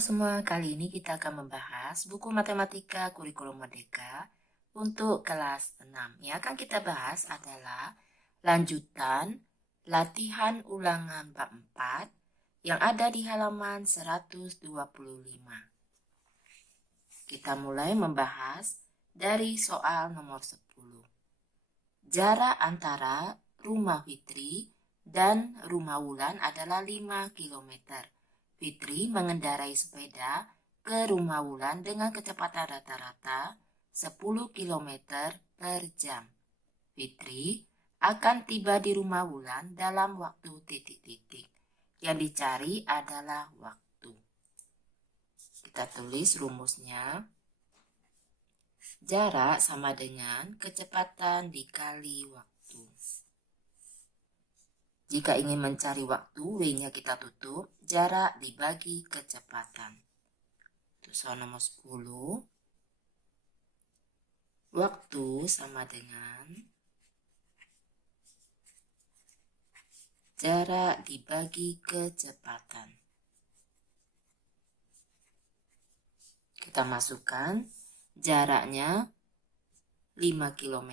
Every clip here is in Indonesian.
semua, kali ini kita akan membahas buku matematika kurikulum merdeka untuk kelas 6. Yang akan kita bahas adalah lanjutan latihan ulangan bab 4 yang ada di halaman 125. Kita mulai membahas dari soal nomor 10. Jarak antara rumah Fitri dan rumah Wulan adalah 5 km. Fitri mengendarai sepeda ke rumah Wulan dengan kecepatan rata-rata 10 km per jam. Fitri akan tiba di rumah Wulan dalam waktu titik-titik. Yang dicari adalah waktu. Kita tulis rumusnya. Jarak sama dengan kecepatan dikali waktu. Jika ingin mencari waktu, W-nya kita tutup, jarak dibagi kecepatan. Itu soal nomor 10. Waktu sama dengan jarak dibagi kecepatan. Kita masukkan jaraknya 5 km,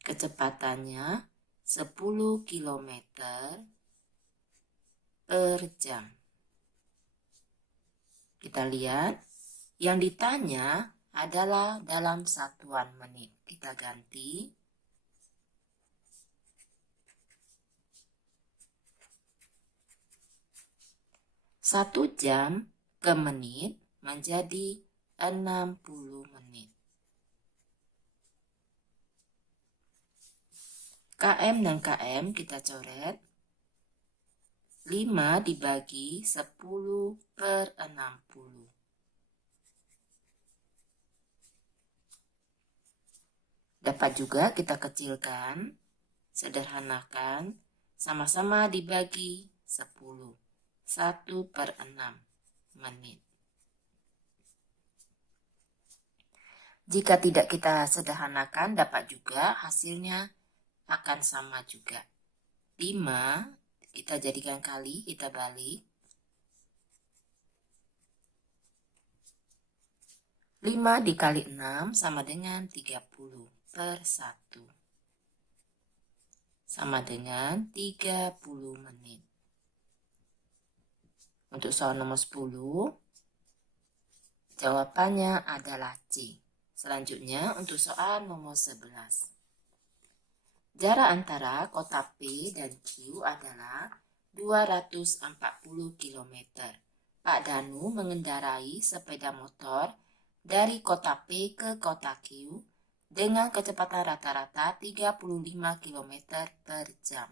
kecepatannya 10 km per jam. Kita lihat, yang ditanya adalah dalam satuan menit. Kita ganti. Satu jam ke menit menjadi 60 menit. KM dan KM kita coret. 5 dibagi 10 per 60. Dapat juga kita kecilkan, sederhanakan, sama-sama dibagi 10. 1 per 6 menit. Jika tidak kita sederhanakan, dapat juga hasilnya akan sama juga. 5 kita jadikan kali, kita balik. 5 dikali 6 sama dengan 30 per 1. Sama dengan 30 menit. Untuk soal nomor 10, jawabannya adalah C. Selanjutnya untuk soal nomor 11. Jarak antara kota P dan Q adalah 240 km. Pak Danu mengendarai sepeda motor dari kota P ke kota Q dengan kecepatan rata-rata 35 km per jam.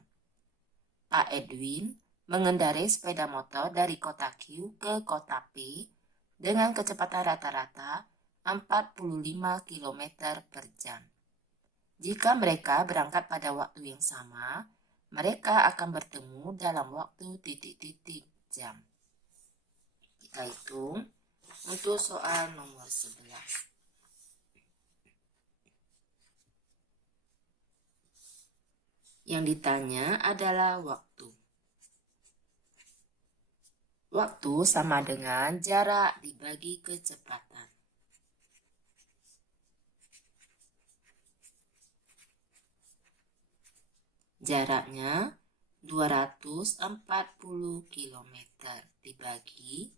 Pak Edwin mengendarai sepeda motor dari kota Q ke kota P dengan kecepatan rata-rata 45 km per jam. Jika mereka berangkat pada waktu yang sama, mereka akan bertemu dalam waktu titik-titik jam. Kita hitung untuk soal nomor 11. Yang ditanya adalah waktu. Waktu sama dengan jarak dibagi kecepatan. Jaraknya 240 km dibagi,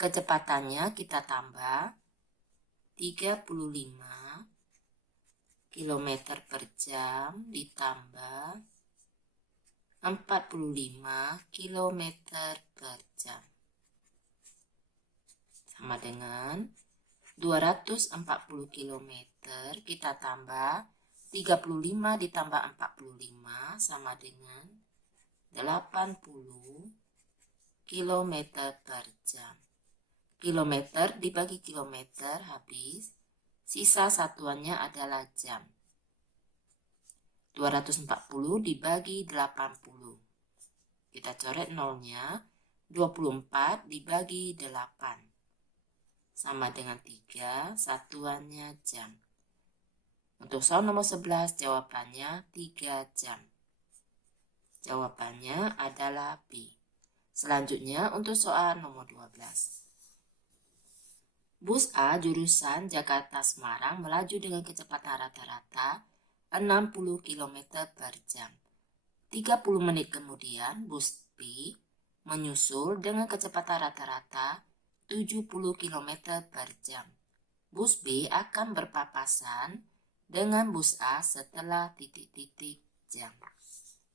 kecepatannya kita tambah 35 km per jam ditambah 45 km per jam. Sama dengan 240 km kita tambah 35 ditambah 45 sama dengan 80 km per jam. Kilometer dibagi kilometer habis, sisa satuannya adalah jam. 240 dibagi 80. Kita coret nolnya, 24 dibagi 8. Sama dengan 3, satuannya jam. Untuk soal nomor 11, jawabannya 3 jam. Jawabannya adalah B. Selanjutnya untuk soal nomor 12. Bus A jurusan Jakarta-Semarang melaju dengan kecepatan rata-rata 60 km per jam. 30 menit kemudian bus B menyusul dengan kecepatan rata-rata 70 km per jam. Bus B akan berpapasan dengan bus A setelah titik-titik jam.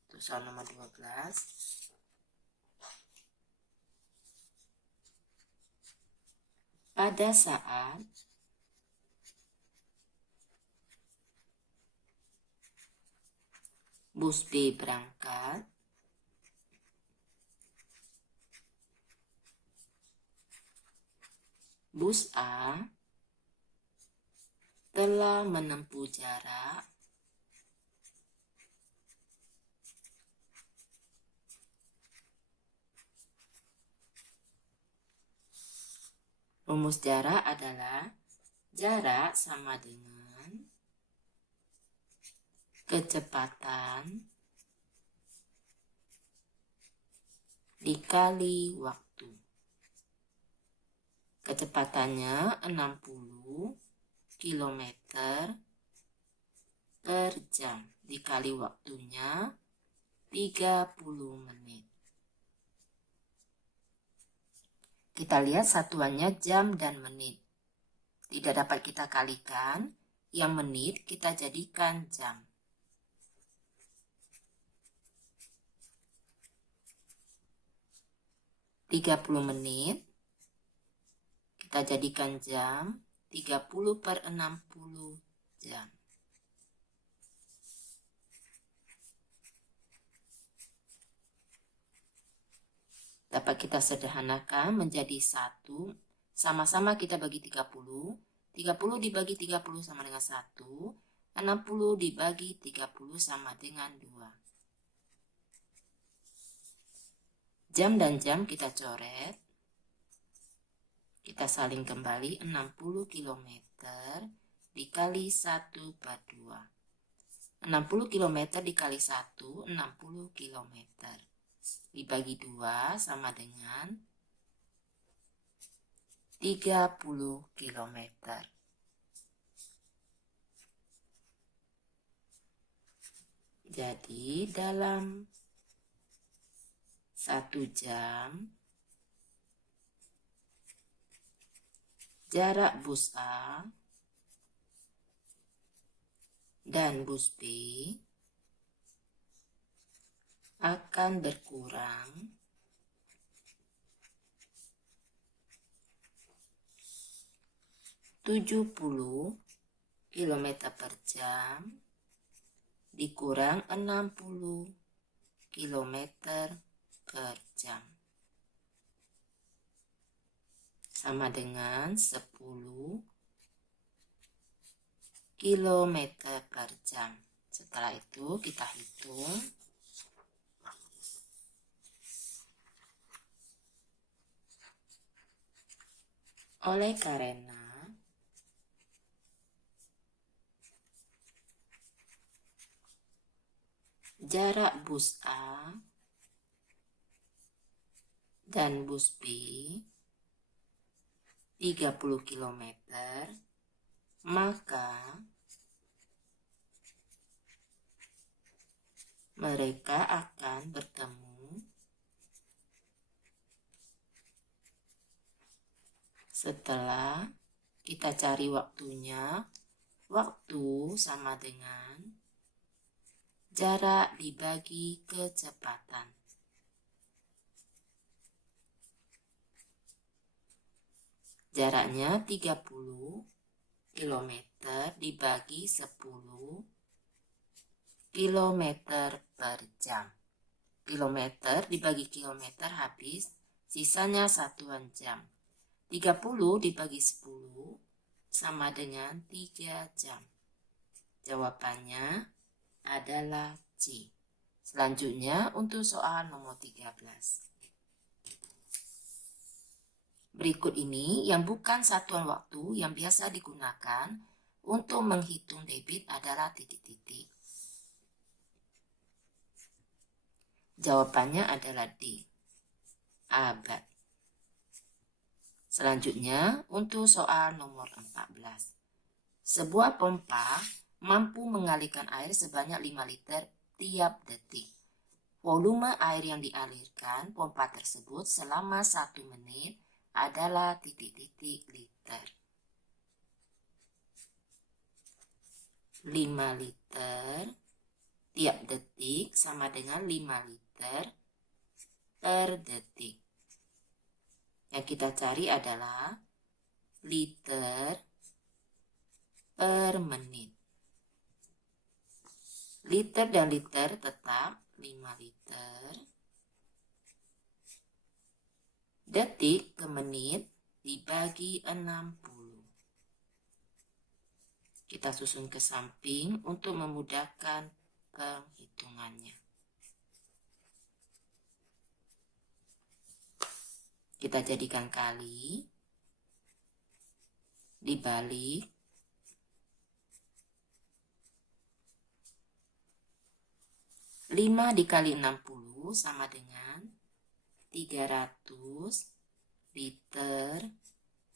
Itu soal nomor 12. Pada saat bus B berangkat, bus A telah menempuh jarak rumus jarak adalah jarak sama dengan kecepatan dikali waktu. Kecepatannya 60 km per jam dikali waktunya 30 menit. Kita lihat satuannya jam dan menit. Tidak dapat kita kalikan, yang menit kita jadikan jam. (30 menit kita jadikan jam, 30 per 60 jam. Dapat kita sederhanakan menjadi 1, sama-sama kita bagi 30. 30 dibagi 30 sama dengan 1, 60 dibagi 30 sama dengan 2. Jam dan jam kita coret. Kita saling kembali 60 km dikali 1 per 2. 60 km dikali 1, 60 km. Dibagi 2 sama dengan 30 km. Jadi dalam 1 jam jarak bus A dan bus B akan berkurang 70 km per jam dikurang 60 km per jam. Sama dengan 10 km per jam. Setelah itu kita hitung. Oleh karena jarak bus A dan bus B 30 km, maka mereka akan bertemu setelah kita cari waktunya. Waktu sama dengan jarak dibagi kecepatan. Jaraknya 30 km dibagi 10 km per jam. Kilometer dibagi kilometer habis, sisanya satuan jam. 30 dibagi 10 sama dengan 3 jam. Jawabannya adalah C. Selanjutnya untuk soal nomor 13. Berikut ini yang bukan satuan waktu yang biasa digunakan untuk menghitung debit adalah titik-titik. Jawabannya adalah D. abad. Selanjutnya, untuk soal nomor 14. Sebuah pompa mampu mengalirkan air sebanyak 5 liter tiap detik. Volume air yang dialirkan pompa tersebut selama 1 menit adalah titik-titik liter. 5 liter tiap detik sama dengan 5 liter per detik. Yang kita cari adalah liter per menit. Liter dan liter tetap 5 liter. Detik ke menit dibagi 60. Kita susun ke samping untuk memudahkan penghitungannya. Kita jadikan kali, dibalik, lima dikali 60 sama dengan 300 liter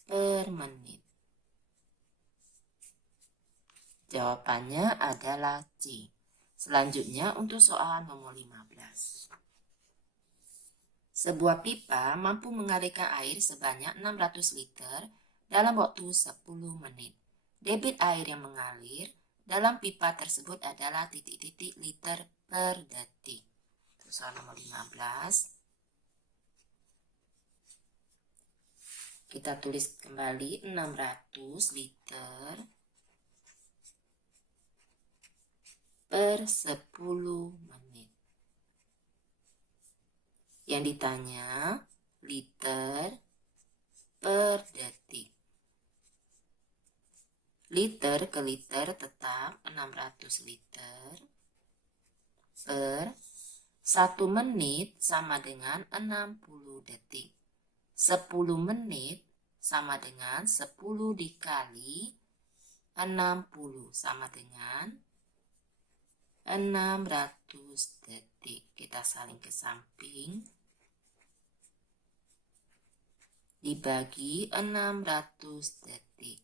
per menit. Jawabannya adalah C. Selanjutnya untuk soal nomor 15. Sebuah pipa mampu mengalirkan air sebanyak 600 liter dalam waktu 10 menit. Debit air yang mengalir dalam pipa tersebut adalah titik-titik liter per detik. Soal nomor 15. Kita tulis kembali 600 liter per 10 menit. Yang ditanya liter per detik. Liter ke liter tetap 600 liter per 1 menit sama dengan 60 detik. 10 menit sama dengan 10 dikali 60 sama dengan 600 detik. Kita salin ke samping. Dibagi 600 detik.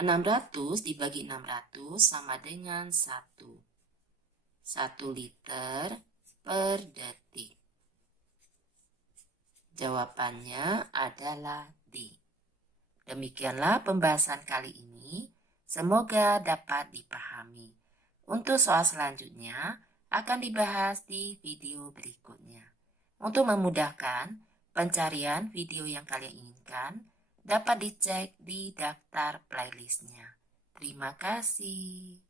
600 dibagi 600 sama dengan 1. 1 liter per detik. Jawabannya adalah D. Demikianlah pembahasan kali ini. Semoga dapat dipahami. Untuk soal selanjutnya akan dibahas di video berikutnya. Untuk memudahkan pencarian video yang kalian inginkan, dapat dicek di daftar playlistnya. Terima kasih.